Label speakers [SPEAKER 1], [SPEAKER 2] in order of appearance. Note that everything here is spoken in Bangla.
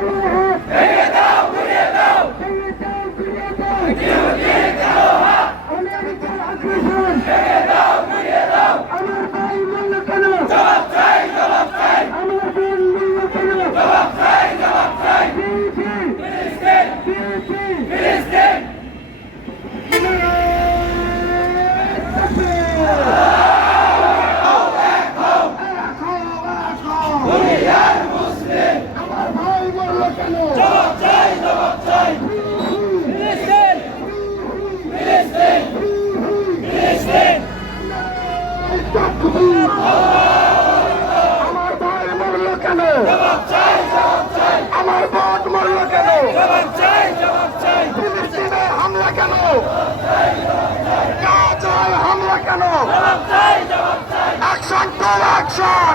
[SPEAKER 1] Thank you. আমার ভাই মরল কেন আমার বোন মরল কেন ফিলিস্তিনে হামলা কেন গাজায় হামলা কেন অ্যাকশন টু অ্যাকশন